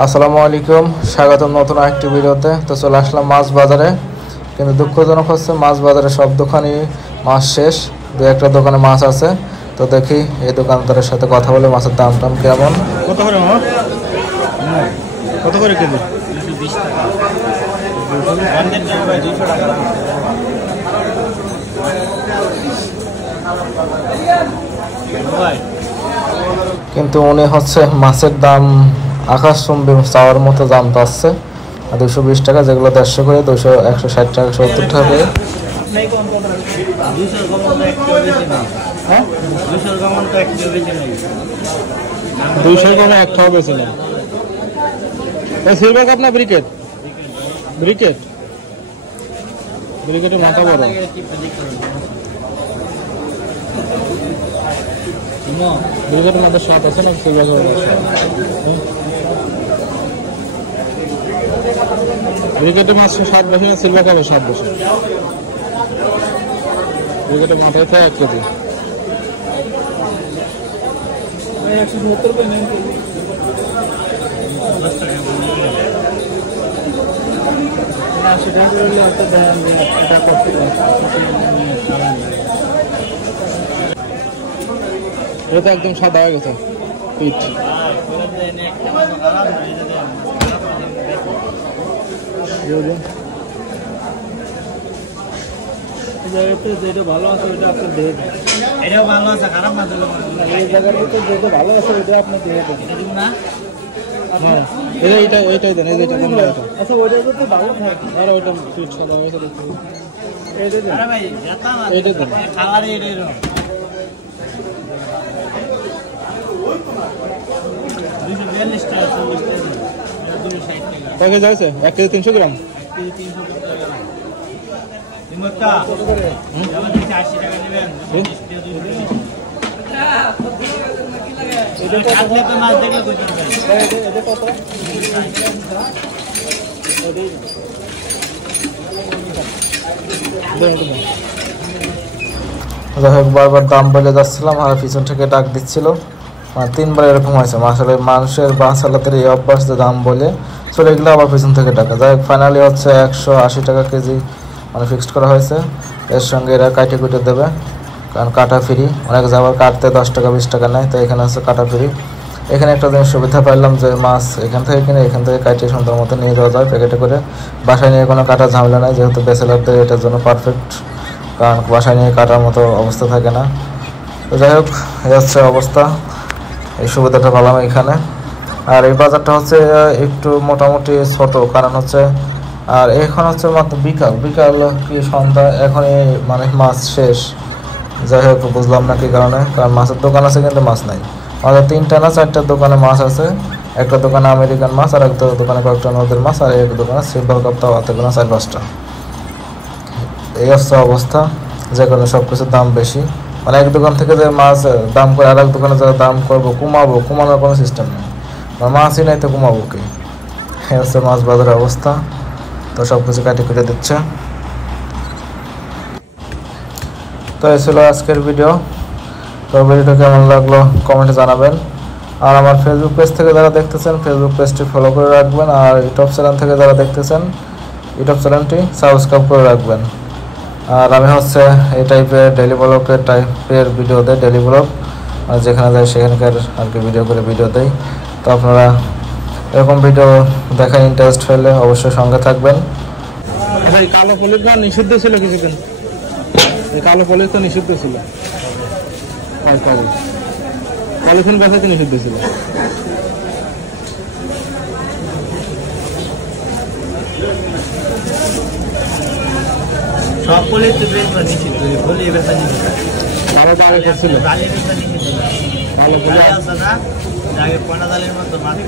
আসসালামু আলাইকুম, স্বাগতম নতুন একটি ভিডিওতে। তো চলে আসলাম মাছ বাজারে, কিন্তু দুঃখজনক হচ্ছে মাছ বাজারে সব দোকানই মাছ শেষ। দু একটা দোকানে মাছ আছে, তো দেখি এই দোকানদারের সাথে কথা বলে মাছের দাম টাম কেমন। কত করে মাছ? কত করে কেজি? 220 টাকা। বন্ধের জন্য 200 টাকা। কিন্তু উনি হচ্ছে মাছের দাম আকাশচুম্বী চাওয়ার মতো দাম পাচ্ছে। 220 টাকা, যেগুলো 150 করে 200, 160 টাকা, 70 টাকা। 200 কমে একটা বেশি নেই। সিলভার কাপ না ব্রিকেট? ব্রিকেট, ব্রিকেটের মাথা বড়। ব্রিকেটের মাথা স্বাদ আছে না সিলভার কাপের? ব্রিকেটের মাছ স্বাদ বেশি না সিলভার কাপের স্বাদ বেশি? ব্রিকেটের মাথায় থাকে 1 কেজি। এটা একদম সাদা হয়ে গেছে পিঠ। যেটা ভালো আছে ওইটা আপনি দিয়ে দেন। এটাও ভালো আছে, খারাপ না দিলে এই জায়গার ভিতরে যেটা ভালো আছে ওইটা আপনি দিয়ে দেন। এটা দিব না। হ্যাঁ, এইটাই দেন, এইটা দেন। আচ্ছা ওইটা তো ভালো থাকে। আর ওইটা পিঠ সাদা হয়ে গেছে দেখুন। এইটা দেন। আরে ভাই যেটা না এইটা দেন। খাবারে এটাই রো 242 টাকা, 40 টাকা, 260 টাকা। কয় কেজি আছে? 1 কেজি 300 গ্রাম। 1 কেজি 300 টাকা। নিমটা কত করে? আমার 80 টাকা নেবেন। 20 টাকা 220। এটা কাটলে তো মাছ দেখলে বুঝতে পারবেন। এটা কত? যাই হোক, বারবার দাম বলে যাচ্ছিলাম আর পিছন থেকে ডাক দিচ্ছিল। 3বার এরকম হয়েছে। আসলে মানুষের বাঁচালাতের এই অভ্যাস যে দাম বলে চলে গেলে আবার পিছন থেকে টাকা। যাই হোক, ফাইনালি হচ্ছে 180 টাকা কেজি মানে ফিক্সড করা হয়েছে। এর সঙ্গে এরা কাটে কুটে দেবে, কারণ কাটা ফ্রি। অনেক যাবার কাটতে 10 টাকা 20 টাকা নেয়, তো এখানে হচ্ছে কাটা ফ্রি। এখানে একটা জিনিস সুবিধা পাইলাম যে মাছ এখান থেকে কিনে এখান থেকে কাটিয়ে সুন্দর মতো নিয়ে যাওয়া যায় প্যাকেটে করে। বাসায় নিয়ে কোনো কাটা ঝামেলা নাই, যেহেতু ব্যাচেলারদের এটার জন্য পারফেক্ট, কারণ বাসায় নিয়ে কাটার মতো অবস্থা থাকে না। তো যাই হোক, এই হচ্ছে অবস্থা। এই সুবিধাটা পেলাম এখানে। আর এই বাজারটা হচ্ছে একটু মোটামুটি ছোট, কারণ হচ্ছে আর এখন হচ্ছে মাত্র বিকাল কি সন্ধ্যা, এখনই মানে মাছ শেষ। যাই হোক, বুঝলাম না কি কারণে, কারণ মাছের দোকান আছে কিন্তু মাছ নাই। আমাদের 3টা না 4টা দোকানে মাছ আছে। একটা দোকানে আমেরিকান মাছ, আর একটা দোকানে কয়েকটা নদীর মাছ, আর এক দোকানে সিলভার কাপ, তাও হাতে গোনা 4-5টা। এই হচ্ছে অবস্থা, যে কারণে সব কিছুর দাম বেশি। মানে এক দোকান থেকে যে মাছ দাম করে আর এক দোকানে যারা দাম করবো, কমানোর কোনো সিস্টেম নেই। মাছই নাই তো কমাবো কি? এই হচ্ছে মাছ বাজারের অবস্থা। তো সব কিছু কাটি কুটে দিচ্ছে। তো এই ছিল আজকের ভিডিও। তো ভিডিওটা কেমন লাগলো কমেন্টে জানাবেন। আর আমার ফেসবুক পেজ থেকে যারা দেখতেছেন, ফেসবুক পেজটি ফলো করে রাখবেন। আর ইউটিউব চ্যানেল থেকে যারা দেখতেছেন, ইউটিউব চ্যানেলটি সাবস্ক্রাইব করে রাখবেন। আর আমি হচ্ছে এই টাইপের ডেইলি টাইপের ভিডিও দেয়, ডেইলি ব্লগ, যেখানে যাই সেখানকার আর কি ভিডিও করে ভিডিও দেয়। তো আপনারা এরকম ভিডিও দেখার ইন্টারেস্ট হলে অবশ্যই সঙ্গে থাকবেন। এই কালো পলিশ না নিষিদ্ধ ছিল কিছুদিন? এই কালো পলিশ তো নিষিদ্ধ ছিল, পলিথিন বেচাতে নিষিদ্ধ ছিল। সব পলিশ তো বেশ নিষিদ্ধ, বলি বেচা নিষিদ্ধ। ভালো পারে ছিল, জালি বেচা নিষিদ্ধ। ভালো জালি আছে না, আগে কোনা জালের মতো মাছ